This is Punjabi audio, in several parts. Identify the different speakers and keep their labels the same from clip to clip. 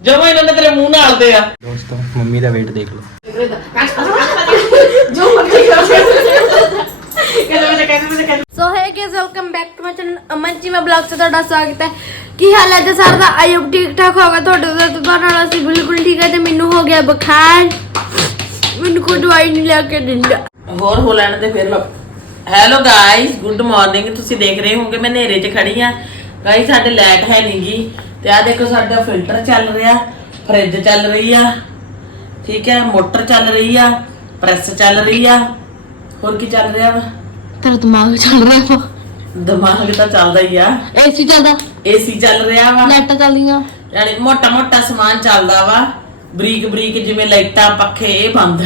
Speaker 1: ਜਮਾ ਇਹਨਾਂ ਨੇ ਤੇਰੇ ਮੂੰਹ ਨਾਲ ਦੇ ਆ।
Speaker 2: ਦੋਸਤੋ ਮੰਮੀ ਦਾ ਵੇਟ ਦੇਖ ਲਓ।
Speaker 3: So hey guys welcome back to my channel Aman ji ਮੈਂ ਬਲੌਗ 'ਚ ਤੁਹਾਡਾ ਸਵਾਗਤ ਹੈ। ਕੀ ਹਾਲ ਹੈ ਜੀ ਸਾਰਿਆਂ ਦਾ? ਆਈ ਹੋਪ ਠੀਕ ਠਾਕ ਹੋਗਾ ਤੁਹਾਡੇ ਦਾ ਤੇ ਤੁਹਾਡਾ ਨਾਲ ਅਸੀਂ ਬਿਲਕੁਲ ਠੀਕ ਹੈ ਤੇ ਮੈਨੂੰ ਹੋ ਗਿਆ ਬੁਖਾਰ ਮੈਨੂੰ ਕੋਈ ਦਵਾਈ ਨਹੀਂ ਲੈ ਕੇ ਦਿੰਦਾ।
Speaker 1: ਹੋਰ ਹੋ ਲੈਣ ਦੇ ਫਿਰ ਹੈਲੋ ਗਾਇਸ ਗੁੱਡ ਮਾਰਨਿੰਗ ਤੁਸੀਂ ਦੇਖ ਰਹੇ ਹੋਗੇ ਮੈਂ ਹਨੇਰੇ 'ਚ ਖੜੀ ਆ ਗਾਇਸ ਸਾਡੇ ਲਾਈਟ ਹੈ ਨਹੀਂ ਜੀ ਤੇ ਆ ਦੇਖੋ ਸਾਡਾ ਫਿਲਟਰ ਚੱਲ ਰਿਹਾ ਫ੍ਰਿਜ ਚੱਲ ਰਹੀ ਆ। ਠੀਕ ਹੈ ਮੋਟਰ ਚੱਲ ਰਹੀ ਆ ਪ੍ਰੈਸ ਚੱਲ ਰਹੀ ਆ। ਹੋਰ ਕੀ ਚੱਲ ਰਿਹਾ ਵਾ?
Speaker 3: ਤੇਰਾ ਦਿਮਾਗ ਚੱਲ ਰਿਹਾ ਵਾ।
Speaker 1: ਦਿਮਾਗ ਤਾਂ ਚੱਲਦਾ ਹੀ ਆ।
Speaker 3: ਏਸੀ ਚੱਲਦਾ।
Speaker 1: ਏਸੀ ਚੱਲ ਰਿਹਾ ਵਾ।
Speaker 3: ਲਾਈਟਾਂ ਚੱਲਦੀਆਂ।
Speaker 1: ਯਾਨੀ ਮੋਟਾ ਮੋਟਾ ਸਮਾਨ ਚੱਲਦਾ ਵਾ। ਬਰੀਕ ਬਰੀਕ ਜਿਵੇਂ ਲਾਈਟਾਂ ਪੱਖੇ ਇਹ ਬੰਦ।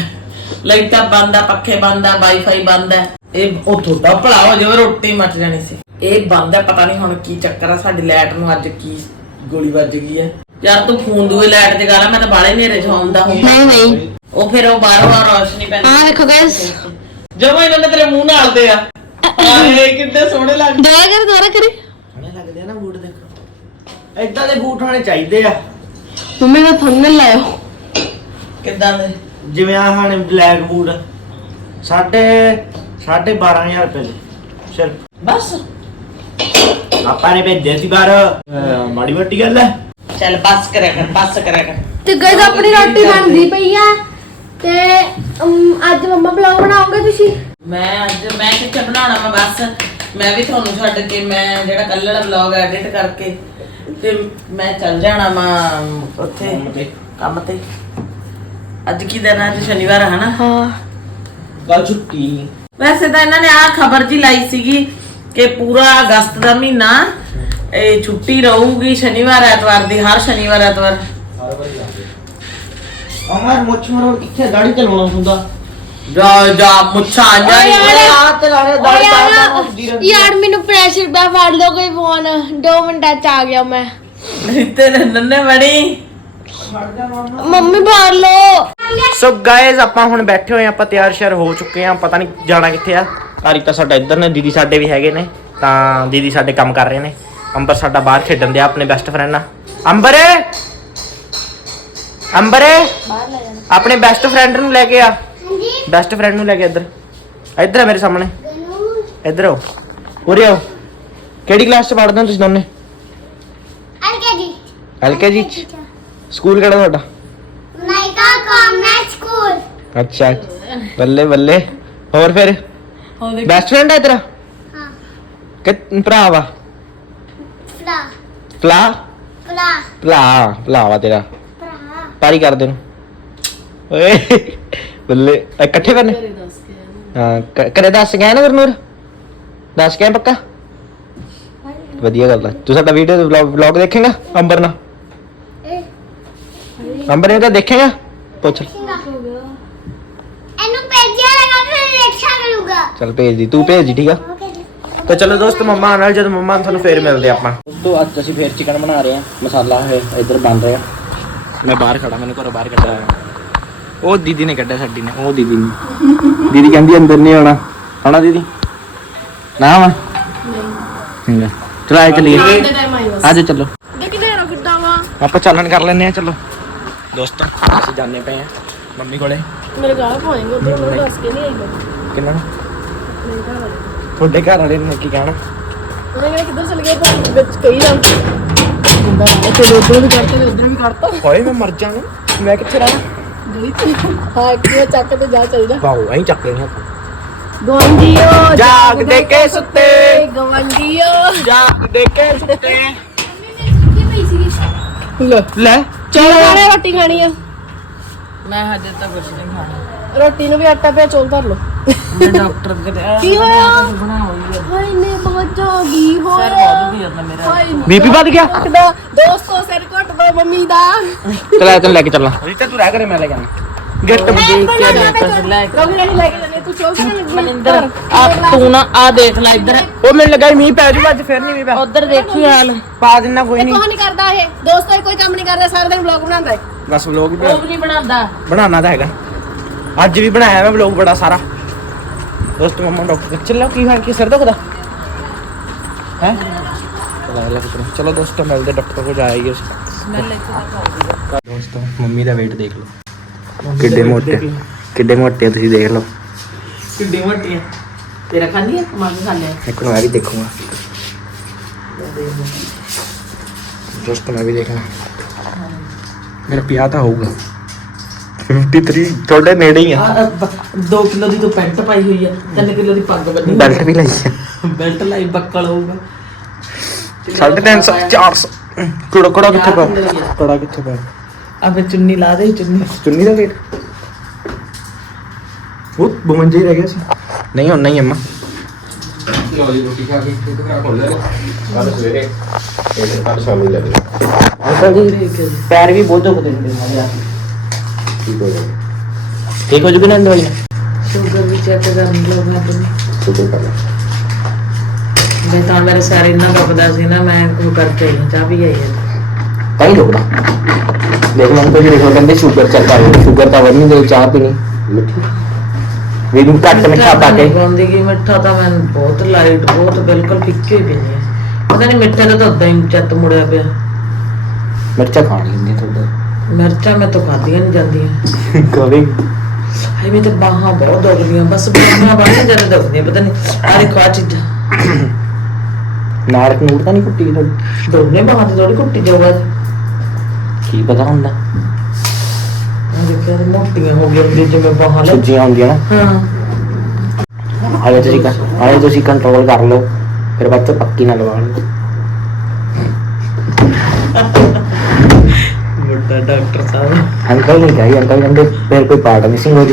Speaker 1: ਲਾਈਟਾਂ ਬੰਦ ਆ ਪੱਖੇ ਬੰਦ ਆ ਵਾਈਫਾਈ ਬੰਦ ਹੈ ਇਹ ਉਹ ਤੁਹਾਡਾ ਭਲਾ ਹੋ ਜਾਵੇ ਰੋਟੀ ਮੱਚ ਜਾਣੀ ਸੀ। ਇਹ ਬੰਦ ਹੈ ਪਤਾ ਨਹੀਂ ਹੁਣ ਕੀ ਚੱਕਰ ਆ ਸਾਡੀ ਲਾਈਟ ਨੂੰ ਅੱਜ ਕੀ ਗੋਲੀ ਵੱਜ ਗਈ ਹੈ। ਯਾਰ ਤੂੰ ਫੋਨ ਦੂਏ ਲਾਈਟ ਜਗਾ ਲਾ ਮੈਂ ਤਾਂ ਬਾਲੇ ਹਨੇਰੇ ਚ ਆਉਂਦਾ ਹੁੰਦਾ
Speaker 3: ਨਹੀਂ ਨਹੀਂ।
Speaker 1: ਉਹ ਫਿਰ ਉਹ ਬਾਹਰੋਂ ਆ ਰੌਸ਼ਨੀ ਪੈਂਦੀ।
Speaker 3: ਹਾਂ ਦੇਖੋ ਗਾਇਸ
Speaker 1: ਜਮਾ ਇਹਨਾਂ ਨੇ ਤੇਰੇ ਮੂੰਹ ਨਾਲ ਦੇ ਆ। ਆਏ ਕਿੰਨੇ ਸੋਹਣੇ ਲੱਗਦੇ।
Speaker 3: ਦੁਆਰਾ ਕਰ ਦੁਆਰਾ ਕਰੇ।
Speaker 2: ਸੋਹਣੇ ਲੱਗਦੇ ਆ ਨਾ ਬੂਟ ਦੇਖੋ। ਏਦਾਂ ਦੇ ਬੂਟ ਹੋਣੇ ਚਾਹੀਦੇ ਆ।
Speaker 3: ਮੰਮੀ ਦਾ ਥੰਬਨੇਲ ਲਾਇਓ।
Speaker 1: ਕਿੱਦਾਂ ਦੇ?
Speaker 2: ਜਿਵੇਂ ਆਹ ਹਨ ਬਲੈਕ ਬੂਟ। ਸਾਢੇ 12000 ਰੁਪਏ ਦੇ। ਸਿਰਫ।
Speaker 1: ਬਸ।
Speaker 2: ਆਪਾਂ ਨੇ ਭੇਜੇ ਸੀ ਬਾਹਰ। ਅਹ ਮਾੜੀ ਮੋਟੀ ਗੱਲ ਹੈ।
Speaker 1: ਚੱਲ ਬੱਸ ਕਰਿਆ ਕਰ ਬੱਸ ਕਰਿਆ ਕਰ।
Speaker 3: ਤੇ ਗਾਇਸ ਆਪਣੀ ਰੋਟੀ ਬਣਦੀ ਪਈ ਆ। ਤੇ ਅਮ, ਅੱਜ ਮੰਮਾ ਬਲੌਗ ਬਣਾਓਗੇ ਤੁਸੀਂ?
Speaker 1: ਮੈਂ ਅੱਜ ਮੈਂ ਕਿੱਥੇ ਬਣਾਉਣਾ ਮੈਂ ਬਸ? ਮੈਂ ਵੀ ਤੁਹਾਨੂੰ ਛੱਡ ਕੇ ਮੈਂ ਜਿਹੜਾ ਕੱਲ੍ਹ ਵਾਲਾ ਵਲੌਗ ਐਡਿਟ ਕਰਕੇ ਤੇ ਮੈਂ ਚੱਲ ਜਾਣਾ ਮੈਂ ਉੱਥੇ ਕੰਮ ਤੇ। ਅੱਜ ਕੀ ਦਿਨ ਆ? ਅੱਜ ਸ਼ਨੀਵਾਰ ਹੈ ਨਾ
Speaker 3: ਹਾਂ।
Speaker 2: ਕੱਲ ਛੁੱਟੀ।
Speaker 1: ਵੈਸੇ ਤਾਂ ਇਹਨਾਂ ਨੇ ਆਹ ਖਬਰ ਜੀ ਲਾਈ ਸੀਗੀ ਕਿ ਪੂਰਾ ਅਗਸਤ ਦਾ ਮਹੀਨਾ ਇਹ ਛੁੱਟੀ ਰਹੂਗੀ ਸ਼ਨੀਵਾਰ ਐਤਵਾਰ ਦੀ ਹਰ ਸ਼ਨੀਵਾਰ ਐਤਵਾਰ।
Speaker 2: ਅਮਰ ਮੁੱਛ ਮਰੋ ਕਿੱਥੇ ਦਾੜੀ ਚਲਾਉਣਾ ਹੁੰਦਾ?
Speaker 1: ਜਾ ਜਾ ਮੁੱਛਾਂ ਆ
Speaker 3: ਓਏ ਯਾਰ।
Speaker 2: ਆ ਤੇ ਲਾਣੇ
Speaker 3: ਓਏ
Speaker 2: ਦਾੜੀ
Speaker 3: ਯਾਰ ਯਾਰ ਮੈਨੂੰ ਪ੍ਰੈਸ਼ਰ ਪੈ ਫੜ ਲਓ ਕੋਈ ਫੋਨ 2 ਮਿੰਟਾਂ ਚ ਆ ਗਿਆ ਮੈਂ।
Speaker 1: ਤੇਰੇ ਨੰਨੇ ਬੜੀ
Speaker 3: ਮੰਮੀ। ਫੜ ਲਓ।
Speaker 2: ਸੋ ਗਾਇਜ਼ ਆਪਾਂ ਹੁਣ ਬੈਠੇ ਹੋਏ ਆ ਆਪਾਂ ਤਿਆਰ ਸ਼ਿਆਰ ਹੋ ਚੁੱਕੇ ਆ ਪਤਾ ਨਹੀਂ ਜਾਣਾ ਕਿੱਥੇ ਆ। ਤਾਂ ਸਾਡਾ ਇੱਧਰ ਨੇ ਦੀਦੀ ਸਾਡੇ ਵੀ ਹੈਗੇ ਨੇ ਤਾਂ ਦੀਦੀ ਸਾਡੇ ਕੰਮ ਕਰ ਰਹੇ ਨੇ। ਅੰਬਰ ਸਾਡਾ ਬਾਹਰ ਖੇਡਣ ਦਿਆ ਆਪਣੇ ਬੈਸਟ ਫਰੈਂਡ ਨਾਲ। ਅੰਬਰ! ਅੰਬਰ! ਆਪਣੇ ਬੈਸਟ ਫਰੈਂਡ ਨੂੰ ਲੈ ਕੇ ਆ। ਬੈਸਟ ਫਰੈਂਡ ਨੂੰ ਲੈ ਕੇ ਇੱਧਰ। ਇੱਧਰ ਆ ਮੇਰੇ ਸਾਹਮਣੇ। ਇੱਧਰ ਆਓ। ਉਰੇ ਆਓ। ਕਿਹੜੀ ਕਲਾਸ ਚ ਪੜ੍ਹਦੇ ਹੋ ਤੁਸੀਂ ਦੋਨੇ?
Speaker 4: ਐਲਕੇਜੀ
Speaker 2: ਐਲਕੇਜੀ ਚ। ਸਕੂਲ ਕਿਹੜਾ ਤੁਹਾਡਾ?
Speaker 4: Nayika convent school.
Speaker 2: ਅੱਛਾ। ਬੱਲੇ ਬੱਲੇ। ਹੋਰ ਫਿਰ? ਬੈਸਟ ਫਰੈਂਡ ਹੈ ਤੇਰਾ
Speaker 4: ਹਾਂ
Speaker 2: ਕਿ ਭਰਾ ਵਾ
Speaker 4: ਫਲਾ
Speaker 2: ਭਲਾ
Speaker 4: ਫਲਾ
Speaker 2: ਭਲਾ ਭਲਾ ਵਾ ਤੇਰਾ
Speaker 4: ਭਰਾ
Speaker 2: ਪਾਰੀ ਕਰ ਦੇ ਨੂੰ ਓਏ ਬੱਲੇ ਇਹ ਇਕੱਠੇ ਕਰਨੇ ਹਾਂ ਕ- ਕਰੇ ਦੱਸ ਗਿਆ ਨਾ ਗੁਰਨੂਰ ਦੱਸ ਗਿਆ ਪੱਕਾ ਵਧੀਆ ਗੱਲ ਹੈ ਤੂੰ ਸਾਡਾ ਵੀਡੀਓ ਵਲੌਗ ਦੇਖੇਗਾ ਅੰਬਰ ਨਾਲ
Speaker 4: ਇਹ
Speaker 2: ਅੰਬਰ ਨੇ ਤਾਂ ਦੇਖੇਗਾ ਪੁੱਛ
Speaker 4: ਸਿੰਗਾ ਇਹਨੂੰ ਭੇਜਿਆ ਲਗਾ ਫਿਰ ਰਿਕਸ਼ਾ ਕਰੂਗਾ
Speaker 2: ਚੱਲ ਭੇਜ ਦੀ ਤੂੰ ਭੇਜ ਦੀ ਠੀਕ ਆ? ਤਾਂ ਚਲੋ ਦੋਸਤ ਮੰਮਾ ਨਾਲ ਜਦ ਮੰਮਾ ਤੁਹਾਨੂੰ ਫੇਰ ਮਿਲਦੇ ਆਪਾਂ। ਦੋਸਤੋ ਅੱਜ ਅਸੀਂ ਫੇਰ ਚਿਕਨ ਬਣਾ ਰਹੇ ਹਾਂ। ਮਸਾਲਾ ਹੈ ਇੱਧਰ ਬਣ ਰਿਹਾ। ਮੈਂ ਬਾਹਰ ਖੜਾ ਮੈਨੂੰ ਘਰੋਂ ਬਾਹਰ ਕੱਢਿਆ ਹੋਇਆ। ਉਹ ਦੀਦੀ ਨੇ ਕੱਢਿਆ ਸਾਡੀ ਨੇ ਉਹ ਦੀਦੀ ਨੇ। ਦੀਦੀ ਕਹਿੰਦੀ ਅੰਦਰ ਨਹੀਂ ਆਉਣਾ। ਆਉਣਾ ਦੀਦੀ? ਨਾ ਵਾ ਚੰਗਾ ਚਲੋ ਆਏ ਚਲੀਏ। ਆਜੋ ਚਲੋ।
Speaker 3: ਦੇਖ ਲੈ ਰੋ ਕਿੱਦਾਂ ਵਾ?
Speaker 2: ਆਪਾਂ ਚਾਲਣ ਕਰ ਲੈਨੇ ਆ ਚਲੋ। ਦੋਸਤੋ ਅਸੀਂ ਜਾਣੇ ਪਏ ਆ ਮੰਮੀ ਕੋਲੇ।
Speaker 3: ਮੇਰੇ ਗਾਲ ਪਾਏਂਗੇ ਉਧਰ ਮੈਨੂੰ ਦੱਸ ਕੇ ਨਹੀਂ ਆਈਗਾ
Speaker 2: ਕਿੰਨਾ ਤੁਹਾਡੇ ਘਰ ਵਾਲੇ ਨੇ ਕੀ ਕਹਿਣਾ?
Speaker 3: ਉਹਨੇ ਕਿਹਾ ਕਿੱਧਰ ਚਲ ਗਿਆ ਪਰ ਵਿੱਚ ਕਹੀ ਜਾਂ ਹੁੰਦਾ ਹੈ। ਤੇ ਉਧਰ ਵੀ ਕਰਤਾ ਤੇ ਉਧਰ ਵੀ ਕਰਤਾ।
Speaker 2: ਹੋਏ ਮੈਂ ਮਰ ਜਾਵਾਂ। ਮੈਂ ਕਿੱਥੇ ਰਹਾਂ
Speaker 3: ਗਲੀ ਚ। ਹਾਂ ਇੱਕ ਚੱਕ ਤੇ ਜਾ ਚਾਹੀਦਾ।
Speaker 2: ਵਾਓ ਐਂ ਚੱਕ ਲੈਣੀ
Speaker 3: ਗਵੰਡੀਓ
Speaker 2: ਜਾਗਦੇ ਕੇ ਸੁੱਤੇ।
Speaker 3: ਗਵੰਡੀਓ
Speaker 2: ਜਾਗਦੇ ਕੇ ਸੁੱਤੇ
Speaker 3: ਲੈ
Speaker 2: ਲੈ।
Speaker 3: ਚੌਲ ਰੋਟੀ ਖਾਣੀ ਆ?
Speaker 1: ਮੈਂ ਹਜੇ ਤੱਕ ਕੁਝ ਨਹੀਂ ਖਾਣਾ।
Speaker 3: ਰੋਟੀ ਨੂੰ ਵੀ ਆਟਾ ਪਿਆ ਚੌਲ ਧਰ ਲਓ।
Speaker 1: ਮੈਂ ਡਾਕਟਰ ਦੇ
Speaker 3: ਕੀ ਹੋਇਆ?
Speaker 1: ਬਣਾਉਈ
Speaker 3: ਹਾਏ ਨੇ ਬਹੁਤ ਹੋ ਗਈ ਹੋਇਆ?
Speaker 1: ਬਹੁਤ ਵੀ ਜਾਂਦਾ ਮੇਰਾ।
Speaker 3: ਹਾਏ
Speaker 2: ਬੀਪੀ ਵੱਧ ਗਿਆ?
Speaker 3: ਦਾ ਦੋਸਤੋ ਸਿਰ ਘੁੱਟ ਦੋ ਮੰਮੀ ਦਾ।
Speaker 2: ਚਲ ਤੈਨੂੰ ਲੈ ਕੇ ਚੱਲਾਂ। ਰੀਤਾ ਤੂੰ ਰਹਿ ਕਰੇ ਮੈਂ ਲੈ ਕੇ ਆਣਾ ਗਿੱਟ ਬਜੀ
Speaker 1: ਲੈ ਕੇ
Speaker 3: ਰੋਗੀ ਨਹੀਂ ਲੈ ਕੇ ਜਾਣੇ ਤੂੰ
Speaker 1: ਮਨਿੰਦਰ ਆ ਤੂੰ ਨਾ ਆ ਦੇਖ ਲੈ ਇੱਧਰ।
Speaker 2: ਉਹ ਮੈਨੂੰ ਲੱਗਾ ਸੀ ਮੀਂਹ ਪੈ ਜੂਗਾ ਅੱਜ ਫਿਰ ਨਹੀਂ ਮੀਂਹ ਪਿਆ
Speaker 1: ਉਧਰ ਦੇਖੀ ਹਾਲ।
Speaker 2: ਪਾ ਦਿੰਨਾ ਕੋਈ
Speaker 3: ਇਹ
Speaker 2: ਨਹੀਂ
Speaker 3: ਕੋਹ ਨਹੀਂ ਕਰਦਾ ਇਹ। ਦੋਸਤੋ ਇਹ ਕੋਈ ਕੰਮ ਨਹੀਂ ਕਰਦਾ ਸਾਰਾ ਦਿਨ ਵਲੌਗ ਬਣਾਉਂਦਾ ਹੈ
Speaker 2: ਬਸ ਵਲੋਗ
Speaker 1: ਉਹ ਵੀ ਨਹੀਂ ਬਣਾਉਂਦਾ।
Speaker 2: ਬਣਾਉਣਾ ਤਾਂ ਹੈਗਾ। ਅੱਜ ਵੀ ਬਣਾਇਆ ਮੈਂ ਵਲੋਗ ਬੜਾ ਸਾਰਾ। ਦੋਸਤ ਮੰਮਾ ਡਾਕਟਰ ਕੋਲ। ਚੱਲੋ ਕੀ ਹੋਇਆ ਕੀ ਸਿਰ ਦੁਖਦਾ? ਹੈ? ਚਲੋ ਦੋਸਤੋ ਮਿਲਦੇ ਡਾਕਟਰ ਕੋਲ ਜਾਈਏ
Speaker 1: ਸਮੈਲ ਇੱਥੇ ਤੱਕ ਆਉਂਦੀ
Speaker 2: ਦੋਸਤੋ ਮੰਮੀ ਦਾ weight ਦੇਖ ਲਓ। ਕਿੱਡੇ ਮੋਟੇ ਕਿੱਡੇ ਮੋਟੇ ਆ ਤੁਸੀਂ ਦੇਖ ਲਓ।
Speaker 1: ਕਿੱਡੀ ਮੋਟੀ ਹੈ ਤੇਰਾ ਖਾਣੀ ਹੈ ਮਾਂ ਖਾ ਲਿਆ
Speaker 2: ਇੱਕ ਨੂੰ ਮੈਂ ਵੀ ਦੇਖੂੰਗਾ। ਦੋਸਤੋ ਮੈਂ ਵੀ ਦੇਖਣਾ ਮੇਰਾ ਪਿਆ ਤਾਂ ਹੋਊਗਾ। 53 ਤੁਹਾਡੇ ਨੇੜੇ ਹੀ ਆ।
Speaker 1: 2 ਕਿਲੋ ਦੀ ਤੂੰ ਪੈਂਟ ਪਾਈ ਹੋਈ ਹੈ 3 ਕਿਲੋ ਦੀ ਪੱਗ ਬੰਨੀ
Speaker 2: ਬੈਲਟ ਵੀ ਲਈ ਹੈ
Speaker 1: ਬੈਲਟ ਲਾਈ ਬੱਕਲ ਹੋਊਗਾ।
Speaker 2: ਸਾਢੇ ਤਿੰਨ ਸੌ 400 ਕੁੜਾ ਕੁੜਾ ਕਿੱਥੇ ਪਾ ਕੁੜਾ ਕਿੱਥੇ ਪਾ
Speaker 1: ਅਬੇ ਚੁੰਨੀ ਲਾ ਦੇ ਚੁੰਨੀ।
Speaker 2: ਚੁੰਨੀ ਦਾ weight? ਉਹ ਬਮੰਜੇ ਰਹਿ ਗਿਆ ਸੀ। ਨਹੀਂ ਹੁਣ ਨਹੀਂ ਅੰਮਾ ਅੰਕਲ ਜੀ ਪੈਰ ਵੀ ਬਹੁਤ ਦੁਖਦੇ ਨੇ ਮੇਰੇ ਆ। ਠੀਕ ਹੋ ਠੀਕ ਹੋ ਜੂਗੀ ਨਾ ਦਵਾਈ
Speaker 1: ਸ਼ੂਗਰ ਵੀ ਚੈੱਕ ਕਰਨ ਲਓ ਮੈਂ ਤੈਨੂੰ ਮੈਂ ਤਾਂ ਮੇਰੇ ਸਾਰੇ ਇੰਨਾ ਦੁਖਦਾ ਸੀ ਨਾ ਮੈਂ ਉਹ ਕਰਕੇ ਹਾਂ, ਚਾਹ ਵੀ ਆਈ ਹੈ।
Speaker 2: ਤਾਂ ਹੀ ਦੁਖਦਾ। ਦੇਖ ਲਓ ਅੰਕਲ ਜੀ ਦੇਖੋ ਕਹਿੰਦੇ ਸ਼ੂਗਰ ਚੈੱਕ ਕਰੋ ਸ਼ੂਗਰ ਤਾਂ ਵਧਣੀ ਦੇ ਚਾਹ ਪੀਣੀ। ਮਿੱਠੀ। ਵੀ ਨੂੰ ਘੱਟ ਮਿੱਠਾ ਪਾ ਕੇ।
Speaker 1: ਗਾਉਂਦੀ ਕੀ ਮਿੱਠਾ ਤਾਂ ਮੈਂ ਬਹੁਤ ਲਾਈਟ ਬਹੁਤ ਬਿਲਕੁਲ ਫਿੱਕੀ ਹੋਈ ਪਈ ਹੈ। ਪਤਾ ਨਹੀਂ ਮਿੱਠੇ ਦਾ ਤਾਂ ਉਦਾਂ ਹੀ ਚੱਤ ਮੁੜਿਆ ਪਿਆ।
Speaker 2: ਮਿਰਚਾਂ ਖਾਣੀ ਹੁੰਦੀ ਤੁਹਾਡਾ?
Speaker 1: ਮਿਰਚਾਂ ਮੈਂ ਤਾਂ ਖਾਧੀਆਂ ਨਹੀਂ ਜਾਂਦੀਆਂ।
Speaker 2: ਕਦੇ?
Speaker 1: ਹਾਏ ਮੇਰੇ ਤਾਂ ਬਾਹਾਂ ਬਹੁਤ ਦੁਖਦੀਆਂ ਬਸ ਬਾਹਾਂ ਬਾਹਾਂ ਜ਼ਿਆਦਾ ਦੁਖਦੀਆਂ ਪਤਾ ਨਹੀਂ ਆ ਦੇਖੋ ਆ ਚੀਜ਼ਾਂ।
Speaker 2: ਨਾਰਕ ਨੂਰ ਤਾਂ ਨਹੀਂ ਕੁੱਟੀ ਤੁਹਾਡੀ?
Speaker 1: ਦੋਨੇ ਬਾਹਾਂ ਤੇ ਥੋੜੀ ਕੁੱਟੀ ਜਾਊਗਾ।
Speaker 2: ਕੀ ਪਤਾ ਹੁੰਦਾ?
Speaker 1: ਦੇਖਿਆ ਤੇ ਮੋਟੀਆਂ ਹੋ ਗਈਆਂ ਹੁੰਦੀਆਂ ਜਿਵੇਂ ਬਾਹਾਂ ਲੈ
Speaker 2: ਸੁੱਜੀਆਂ ਹੁੰਦੀਆਂ ਨਾ।
Speaker 1: ਹਾਂ।
Speaker 2: ਹਾਲੇ ਤੁਸੀਂ ਕਰ ਹਾਲੇ ਤੁਸੀਂ ਕੰਟਰੋਲ ਕਰ ਲਓ। ਫਿਰ ਬਾਅਦ ਚ ਪੱਕੀ ਨਾ ਲਵਾ ਲਓ।
Speaker 1: ਵੱਡਾ ਡਾਕਟਰ ਸਾਹਿਬ।
Speaker 2: ਅੰਕਲ ਨਹੀਂ ਕਹੀ ਅੰਕਲ ਕਹਿੰਦੇ ਫਿਰ ਕੋਈ ਪਾਰਟ ਮਿਸਿੰਗ ਹੋ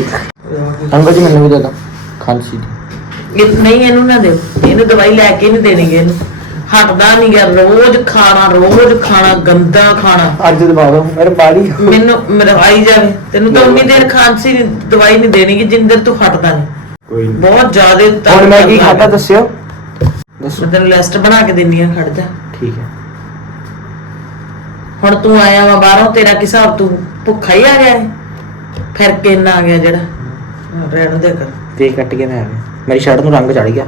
Speaker 2: ਅੰਕਲ ਜੀ ਮੈਨੂੰ ਵੀ ਦੇ ਦਿਓ। ਖਾਂਸੀ ਦੀ।
Speaker 1: ਇਹ ਨਹੀਂ ਇਹਨੂੰ ਨਾ ਦਿਓ। ਇਹਨੂੰ ਦਵਾਈ ਲੈ ਕੇ ਨਹੀਂ ਦੇਣਗੇ ਇਹਨੂੰ। ਹਟਦਾ ਨਹੀਂ ਗਿਆ ਰੋਜ਼ ਖਾਣਾ ਰੋਜ਼ ਖਾਣਾ ਗੰਦਾ ਖਾਣਾ।
Speaker 2: ਅੱਜ ਦਵਾ ਦਿਓ ਮੇਰੇ ਬਾੜੀ
Speaker 1: ਮੈਨੂੰ ਮੇਰਾ ਆਈ ਜਾਵੇ। ਤੈਨੂੰ ਤਾਂ ਉਨੀ ਦੇਰ ਖਾਂਸੀ ਨੀ- ਦਵਾਈ ਨਹੀਂ ਦੇਣੀਗੀ ਜਿੰਨ ਦੇਰ ਤੂੰ ਹਟਦਾ ਨਹੀਂ
Speaker 2: ਕੋਈ ਨਹੀਂ
Speaker 1: ਬਹੁਤ ਜ਼ਿਆਦਾ
Speaker 2: ਹੁਣ ਮੈਂ ਕੀ ਖਾਤਾ ਦੱਸਿਓ? ਦੱਸੋ।
Speaker 1: ਮੈਂ ਤੈਨੂੰ ਲਿਸਟ ਬਣਾ ਕੇ ਦਿੰਨੀ ਆ ਖੜ ਜਾ।
Speaker 2: ਠੀਕ ਹੈ।
Speaker 1: ਹੁਣ ਤੂੰ ਆਇਆ ਵਾ ਬਾਹਰੋਂ ਤੇਰਾ ਕੀ ਹਿਸਾਬ ਤੂੰ ਭੁੱਖਾ ਹੀ ਆ ਗਿਆ ਹੈ? ਫਿਰ ਕੇ ਇੰਨਾ ਆ ਗਿਆ ਜਿਹੜਾ? ਰਹਿਣ ਦੇ ਕਰ
Speaker 2: ਕੇਕ ਕੱਟ ਕੇ ਮੈਂ ਆ ਗਿਆ। ਮੇਰੀ ਸ਼ਰਟ ਨੂੰ ਰੰਗ ਚੜ ਗਿਆ।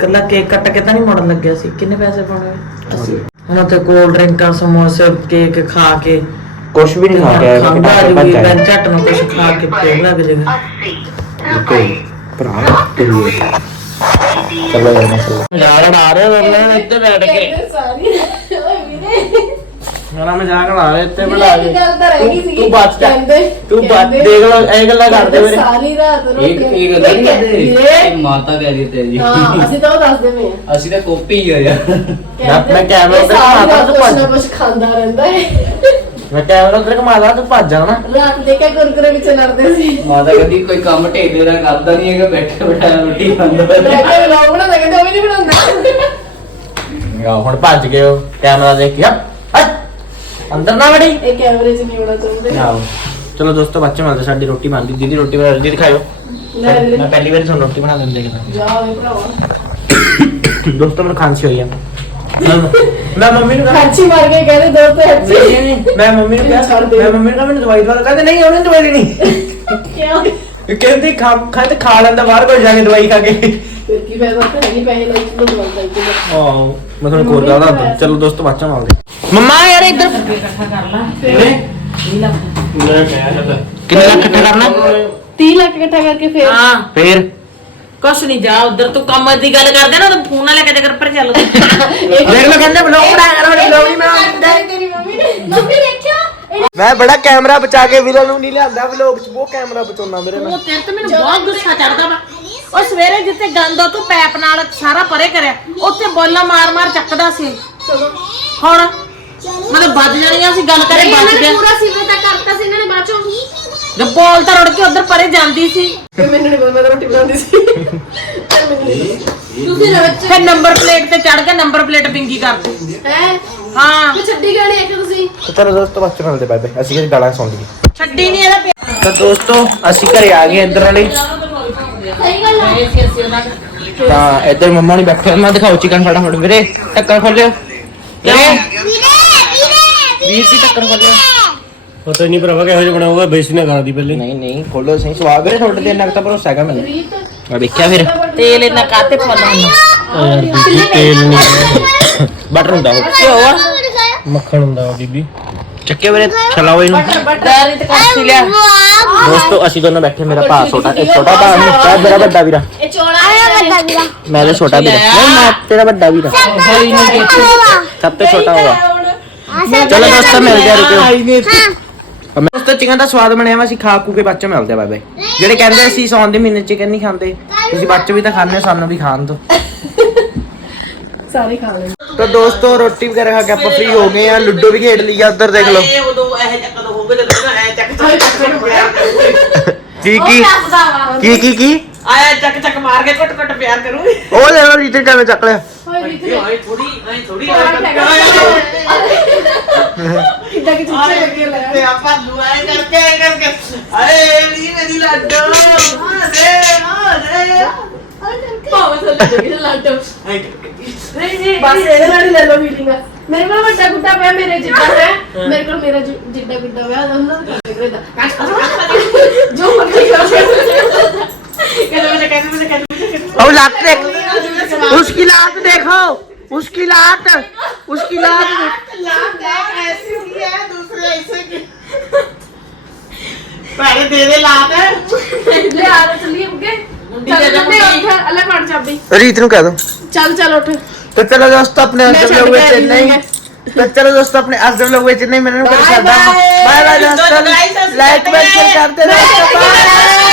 Speaker 1: ਕੱਲਾ ਕੇਕ ਕੱਟ ਕੇ ਤਾਂ ਨਹੀਂ ਮੋੜਨ ਲੱਗਿਆ ਸੀ। ਕਿੰਨੇ ਪੈਸੇ ਪਾਉਣੇ ਅਸੀਂ ਹੁਣ ਉੱਥੇ ਕੋਲਡ ਡਰਿੰਕਾਂ ਸਮੋਸੇ ਕੇਕ ਖਾ ਕੇ।
Speaker 2: ਕੁਛ ਵੀ ਨਹੀਂ ਖਾ ਕੇ ਆਇਆ
Speaker 1: ਖੰਘ
Speaker 2: ਮੈਂ
Speaker 1: ਆ
Speaker 2: ਕਿਤੇ
Speaker 1: ਜੂਗੀ
Speaker 2: ਭੱਜ
Speaker 1: ਬੈਂ ਝੱਟ ਨੂੰ ਕੁਝ ਖਾ ਕੇ ਫੇਰ ਲੱਗ ਜਾਏਗਾ।
Speaker 2: ਕੋਈ ਭਰਾ ਤੇਰੀ ਚਲੋ ਯਾਰ ਮੈਂ ਚਲੋ ਯਾਰ ਆ ਰਹੇ ਮੈਂ ਇੱਥੇ ਬੈਠ ਕੇ।
Speaker 3: ਸਾਰੀ।
Speaker 2: ਮੇਰਾ ਮਜ਼ਾਕ ਉਡਾ ਰਹੇ
Speaker 3: ਬਣਾ ਕੇ। ਗੱਲ ਤਾਂ ਰਹਿ ਗਈ।
Speaker 2: ਤੂੰ ਬਚ ਜਾ। ਤੂੰ ਬਚ ਦੇਖ ਲਓ ਇਹ ਗੱਲਾਂ ਕਰਦੇ ਮੇਰੇ।
Speaker 3: ਸਾਰੀ ਰਾਤ ਰੋਟੀ
Speaker 5: ਇੱਕ ਇੱਕ ਗੱਲ ਨਹੀਂ ਕਰਦੇ। ਮਾਤਾ ਕਹਿ ਰਹੀ ਤੇਰੀ।
Speaker 3: ਹਾਂ ਅਸੀਂ ਤਾਂ ਉਹ ਦੱਸਦੇ ਪਏ
Speaker 5: ਅਸੀਂ ਤਾਂ ਕਾਪੀ ਹੀ ਆ ਯਾਰ।
Speaker 2: ਮੈਂ ਕੈਮਰਾ ਘੁਮਾਤਾ
Speaker 3: ਰਾਤ
Speaker 2: ਤੂੰ ਭੱਜ।
Speaker 3: ਕੁਛ ਖਾਂਦਾ ਰਹਿੰਦਾ ਹੈ
Speaker 2: ਮੈਂ ਕੈਮਰਾ ਉੱਧਰ ਘਮਾਦਾ ਤੂੰ ਭੱਜ ਜਾਣਾ
Speaker 3: ਰਾਤ ਦੇ ਕੇ ਕੁਰਕਰੇ ਵਿੱਚ ਲੜਦੇ ਸੀ।
Speaker 5: ਮਾਤਾ ਕਹਿੰਦੀ ਕੋਈ ਕੰਮ ਢੇਲੇ ਦਾ ਕਰਦਾ ਨਹੀਂ ਹੈਗਾ ਬੈਠਾ ਬਿਠਾਇਆ ਰੋਟੀ ਖਾਂਦਾ
Speaker 3: ਲੈ ਕੇ ਵਲੌਗ ਬਣਾਉਂਦਾ ਕਹਿੰਦੇ ਉਹ ਵੀ ਨਹੀਂ ਬਣਾਉਂਦਾ।
Speaker 2: ਹੁਣ ਭੱਜ ਗਏ ਕੈਮਰਾ ਦੇਖ ਕੇ ਹੱਟ, ਹੱਟ। ਅੰਦਰ ਨਾ ਵੜੀ।
Speaker 3: ਇਹ ਕੈਮਰੇ 'ਚ ਨਹੀਂ ਹੋਣਾ ਚਾਹੁੰਦੇ।
Speaker 2: ਆਓ ਚਲੋ ਦੋਸਤੋ ਬੱਚੇ ਮਿਲਦੇ ਸਾਡੀ ਰੋਟੀ ਬਣ ਗਈ ਦੀਦੀ ਰੋਟੀ ਬਣਾ ਰਹੀ ਦਿਖਾਓ
Speaker 3: ਲੈ ਲੈ।
Speaker 2: ਮੈਂ ਪਹਿਲੀ ਵਾਰ ਤੁਹਾਨੂੰ ਰੋਟੀ ਬਣਾ ਦਿੰਦੇ ਦੇਖਦਾ।
Speaker 3: ਜਾ ਵੇ ਭਰਾਵਾ।
Speaker 2: ਦੋਸਤੋ ਮੈਨੂੰ ਖਾਂਸੀ ਹੋਈ ਆ। ਮੈਂ ਮੈਂ ਮੰਮੀ ਨੂੰ ਕਹਾਂ
Speaker 3: ਹੱਚੀ ਮਾਰ ਕੇ ਕਹਿੰਦੇ ਦੋ ਤੇ ਹੱਚੀ
Speaker 2: ਮੈਂ ਮੰਮੀ ਨੂੰ ਕਿਹਾ
Speaker 3: ਛੱਡ ਦੇ।
Speaker 2: ਮੈਂ ਮੰਮੀ ਨੂੰ ਕਿਹਾ ਮੈਨੂੰ ਦਵਾਈ ਦਵਾ ਦਿਓ। ਕਹਿੰਦੇ ਨਹੀਂ ਉਹਨੇ ਦਵਾਈ ਦੇਣੀ।
Speaker 3: ਕਿਉਂ?
Speaker 2: ਕਹਿੰਦੀ ਖਾ ਖਾ ਤੇ ਖਾ ਲੈਂਦਾ ਬਾਹਰ ਕੋਈ ਜਾ ਕੇ ਦਵਾਈ ਖਾ ਕੇ।
Speaker 3: ਫਿਰ ਕੀ ਫਾਇਦਾ? ਤੇ ਨਹੀਂ ਪੈਸੇ ਲਈ ਤੂੰ ਦਵਾਈ ਲਈ ਤੂੰ
Speaker 2: ਆਹ। ਮੈਂ ਤੁਹਾਨੂੰ ਕੋਲ ਲਾਦਾ ਚਲੋ ਦੋਸਤੋ ਬੱਚਾ ਮਾਰਦੇ ਮੰਮਾ ਯਾਰ ਇੱਧਰ।
Speaker 1: ਲਾ
Speaker 2: ਕਿੰਨੇ ਲੱਖ ਇਕੱਠਾ ਕਰਨਾ?
Speaker 3: 30 ਲੱਖ ਇਕੱਠਾ ਕਰਕੇ ਫਿਰ।
Speaker 1: ਹਾਂ।
Speaker 2: ਫੇਰ?
Speaker 1: ਕੁਛ ਨਹੀਂ ਜਾ ਉਧਰ ਤੂੰ ਕੰਮ ਦੀ ਗੱਲ ਕਰਦੇ ਨਾ ਤਾਂ ਫੋਨ ਨਾ ਲੈ ਕੇ ਜਗਰ ਪਰ ਚੱਲ।
Speaker 2: ਦੇਖ ਲਓ ਕਹਿੰਦੇ ਬਲੌਗ ਬਣਾਇਆ ਕਰੋ ਬਲੌਗ ਬਣਾਉਂਦਾ
Speaker 3: ਤੇਰੀ ਮੰਮੀ ਨੇ ਮੰਮੀ ਦੇਖਿਆ
Speaker 2: ਮੈਂ ਬੜਾ ਕੈਮਰਾ ਬਚਾ ਕੇ ਵੀਰਾਂ ਨੂੰ ਨਹੀਂ ਲਿਆਂਦਾ ਵਲੌਗ ਚ ਬਹੁਤ ਕੈਮਰਾ ਬਚਾਉਣਾ ਮੇਰੇ ਨਾਲ।
Speaker 1: ਉਹ ਤੇਰੇ ਤੇ ਮੈਨੂੰ ਬਹੁਤ ਗੁੱਸਾ ਚੜਦਾ ਵਾ। ਉਹ ਸਵੇਰੇ ਜਿੱਥੇ ਗੰਦ ਉਹ ਤੂੰ ਪੈਪ ਨਾਲ ਸਾਰਾ ਪਰੇ ਕਰਿਆ ਉੱਥੇ ਬੋਲਾਂ ਮਾਰ ਮਾਰ ਚੱਕਦਾ ਸੀ। ਹੁਣ ਮਤਲਬ ਵੱਜ ਜਾਣੀਆਂ ਸੀ ਗੱਲ ਕਰੇ ਵੱਜ ਗਿਆ।
Speaker 3: ਪੂਰਾ ਸੀਵਰ ਤੱਕ ਕਰਤਾ ਸੀ ਇਹਨਾਂ ਨੇ ਬਾਅਦ ਚੋਂ।
Speaker 1: ਜੇ ਬੋਲ ਤਾਂ ਰੁੜ ਕੇ ਉਧਰ ਪਰੇ ਜਾਂਦੀ ਸੀ।
Speaker 3: ਫਿਰ ਮੈਨੂੰ ਨਹੀਂ ਪਤਾ ਮੈਂ ਤਾਂ ਰੋਟੀ ਬਣਾਉਂਦੀ ਸੀ। ਫਿਰ ਮੈਨੂੰ ਨਹੀਂ ਤੁਸੀਂ
Speaker 1: ਫਿਰ ਨੰਬਰ ਪਲੇਟ ਤੇ ਚੜ ਕੇ ਨੰਬਰ ਪਲੇਟ ਬਿੰਗੀ ਕਰਦੀ।
Speaker 3: ਹੈ?
Speaker 1: ਹਾਂ।
Speaker 3: ਮੈਂ ਛੱਡੀ ਗਾਣੀ ਇੱਕ ਤੁਸੀਂ?
Speaker 2: ਚਲੋ ਦੋਸਤੋ ਬੱਚੇ ਮਿਲਦੇ ਬਾਏ ਬਾਏ ਅਸੀਂ ਕਿਹੜੀ ਗਾਲਾਂ ਸੁਣ ਲਈਏ?
Speaker 1: ਛੱਡੀ ਨਹੀਂ ਇਹਦਾ ਪਿਆ
Speaker 2: ਤਾਂ ਦੋਸਤੋ ਅਸੀਂ ਘਰੇ ਆ ਗਏ ਇੱਧਰ ਵਾਲੇ।
Speaker 3: ਸਹੀ ਗੱਲ ਹੈ
Speaker 1: ਸੀ ਅਸੀਂ ਉਹਨਾਂ ਦਾ
Speaker 2: ਤਾਂ ਇੱਧਰ ਮੰਮਾ ਨੇ ਬੈਠੇ ਮੈਂ ਦਿਖਾਓ ਚਿਕਨ ਫਟਾਫਟ। ਵੀਰੇ ਟੱਕਰ ਖੋਲਿਓ। ਵੀਰੇ। ਵੀਰ ਦੀ ਟੱਕਰ ਖੋਲਿਓ
Speaker 6: ਪਤਾ ਨਹੀਂ ਭਰਾਵਾ ਕਿਹੋ ਜਿਹਾ ਬਣਾਊਗਾ ਬੇਸੀ ਨਾ ਕਰਦੀ ਪਹਿਲੇ।
Speaker 2: ਨਹੀਂ ਨਹੀਂ ਖੋਲੋ ਸਹੀ ਸਵਾਦ ਵੀਰੇ ਤੁਹਾਡੇ ਤੇ ਇੰਨਾ ਕੁ ਤਾਂ ਭਰੋਸਾ ਹੈਗਾ ਮੈਨੂੰ। ਮੈਂ ਵੇਖਿਆ ਫਿਰ।
Speaker 1: ਤੇਲ ਇੰਨਾ ਕਾਤੇ ਪਾਉਣਾ ਹੁੰਦਾ?
Speaker 6: ਯਾਰ ਤੇਲ ਨਹੀਂ
Speaker 2: ਬਟਰ ਹੁੰਦਾ ਉਹ।
Speaker 1: ਘਿਓ ਆ
Speaker 6: ਮੱਖਣ ਹੁੰਦਾ ਵਾ ਬੀਬੀ।
Speaker 2: ਚੱਕੇ ਵੀਰੇ ਚਲਾਓ ਇਹਨੂੰ।
Speaker 1: ਡੈਰੀ ਤੇ ਕਾਸੀ ਲਿਆ?
Speaker 2: ਦੋਸਤੋ ਅਸੀਂ ਦੋਨੋਂ ਬੈਠੇ ਮੇਰਾ ਭਾ ਛੋਟਾ ਇਹ ਛੋਟਾ ਭਾ ਮੇਰਾ ਮੇਰਾ ਵੱਡਾ ਵੀਰਾ।
Speaker 4: ਆਇਆ ਵੱਡਾ ਵੀਰਾ।
Speaker 2: ਮੈਂ ਤਾਂ ਛੋਟਾ ਵੀਰਾ। ਨਹੀਂ ਮੈਂ ਤੇਰਾ ਵੱਡਾ ਵੀਰਾ।
Speaker 1: ਨਹੀਂ
Speaker 2: ਸਭ ਤੋਂ ਛੋਟਾ ਹੋਗਾ ਚਲੋ ਦੋਸਤੋ ਮਿਲ ਗਿਆ ਰੁਕਿਓ ਦੋਸਤੋ ਚਿਕਨ ਦਾ ਸਵਾਦ ਬਣਿਆ ਵਾ ਅਸੀਂ ਖਾ ਖੂ ਕੇ ਬਾਅਦ ਚ ਮਿਲਦੇ ਆ ਬਾਏ ਬਾਏ ਜਿਹੜੇ ਕਹਿੰਦੇ ਅਸੀਂ ਸੌਣ ਦੇ ਮਹੀਨੇ ਚਿਕਨ ਨਹੀਂ ਖਾਂਦੇ ਤੁਸੀਂ ਬਾਅਦ ਚ ਵੀ ਤਾਂ ਖਾਂਦੇ ਹੋ, ਸਾਨੂੰ ਵੀ ਖਾਣ ਦੋ।
Speaker 3: ਸਾਰੇ ਖਾ ਲੈ
Speaker 2: ਤਾਂ ਦੋਸਤੋ ਰੋਟੀ ਵਗੈਰਾ ਖਾ ਕੇ ਆਪਾਂ ਫ੍ਰੀ ਹੋ ਗਏ ਆ ਲੁੱਡੋ ਵੀ ਖੇਡ ਲਈ ਆ ਉਧਰ ਦੇਖ ਲਓ।
Speaker 1: ਇਹ ਉਦੋਂ ਇਹ ਚੱਕ ਦੋ ਹੋਗੇ ਜਦੋਂ ਐ ਚੱਕ ਚੱਕ ਪਿਆਰ ਕਰੂਗੇ
Speaker 2: ਕੀ ਕੀ? ਕੀ ਕੀ ਕੀ?
Speaker 1: ਆਇਆ ਚੱਕ ਚੱਕ ਮਾਰ ਕੇ ਘੁੱਟ ਘੁੱਟ ਪਿਆਰ ਕਰੂਗੇ।
Speaker 2: ਉਹ ਲੈ ਲਓ ਰੀਤੇ ਕਿਵੇਂ ਚੱਕ ਲਿਆ?
Speaker 1: ਆਏ ਥੋੜੀ ਆਏ ਥੋੜੀ
Speaker 3: ਕਿੱਦਾਂ ਕਿ ਚੁੱਚੇ ਲੱਗੇ ਲੈ
Speaker 1: ਤੇ ਆਪਾਂ ਦੁਆਏ ਕਰਕੇ ਕਰਕੇ ਆਏ ਨੀ ਮੇਰੀ ਲੱਡੋ ਆ ਦੇ ਆ ਦੇ
Speaker 3: ਭਾਵੇਂ ਥੱਲੇ ਜਗੀ ਲਾਟੋ
Speaker 1: ਆਏ ਕਰਕੇ
Speaker 3: ਨਹੀਂ ਨਹੀਂ ਬਸ ਇਹਦੇ ਨਾਲ ਹੀ ਲੈ ਲਓ ਫੀਲਿੰਗ ਮੇਰੇ ਕੋਲ ਵੱਡਾ ਗੁੱਡਾ ਪਿਆ ਮੇਰੇ ਜਿੱਡਾ ਹੈ ਮੇਰੇ ਕੋਲ ਮੇਰਾ ਜਿ- ਜਿੱਡਾ ਗੁੱਡਾ ਪਿਆ ਉਹਨਾਂ ਦਾ ਕਰ ਰਿਹਾ ਜੋ ਮਰਜ਼ੀ ਕਰੋ
Speaker 1: ਕਹਿੰਦੇ ਮੈਂ ਕਹਿੰਦੇ ਮੈਂ ਕਹਿੰਦੇ
Speaker 2: ਉਹ ਲੱਤ ਦੇਖ उसकी लात देखो उसकी लात उसकी लात
Speaker 1: लाभ देख ऐसी हुई है दूसरे ऐसे की पहले दे दे लाभ
Speaker 3: ਲੈ ਆ ਚੱਲੀਏ ਅੱਗੇ
Speaker 1: ਮੁੰਡੀ
Speaker 3: ਚੱਲ
Speaker 1: ਦੇ ਦੇ
Speaker 3: ਜੰਨੇ
Speaker 1: ਮੁੰਡੀ।
Speaker 3: ਉੱਠ ਅਲੇ ਫੜ ਚਾਬੀ
Speaker 2: रीत नु कह दो
Speaker 3: ਚੱਲ ਚੱਲ ਉੱਠ
Speaker 2: तो चलो दोस्तों अपने
Speaker 3: मैं
Speaker 2: अंदर
Speaker 3: छड़
Speaker 2: लोग हुए
Speaker 3: के आई
Speaker 2: चेन्नई
Speaker 3: हूँ।
Speaker 2: तो चलो दोस्तों अपने अंदर लोग हुए चेन्नई मैंने कर
Speaker 1: Bye
Speaker 2: सकता
Speaker 1: bye.
Speaker 2: बाय बाय
Speaker 1: दोस्तों,
Speaker 2: दोस्तों
Speaker 1: guys, subscribe
Speaker 2: लाइक
Speaker 1: करें।
Speaker 2: करते रहो बाय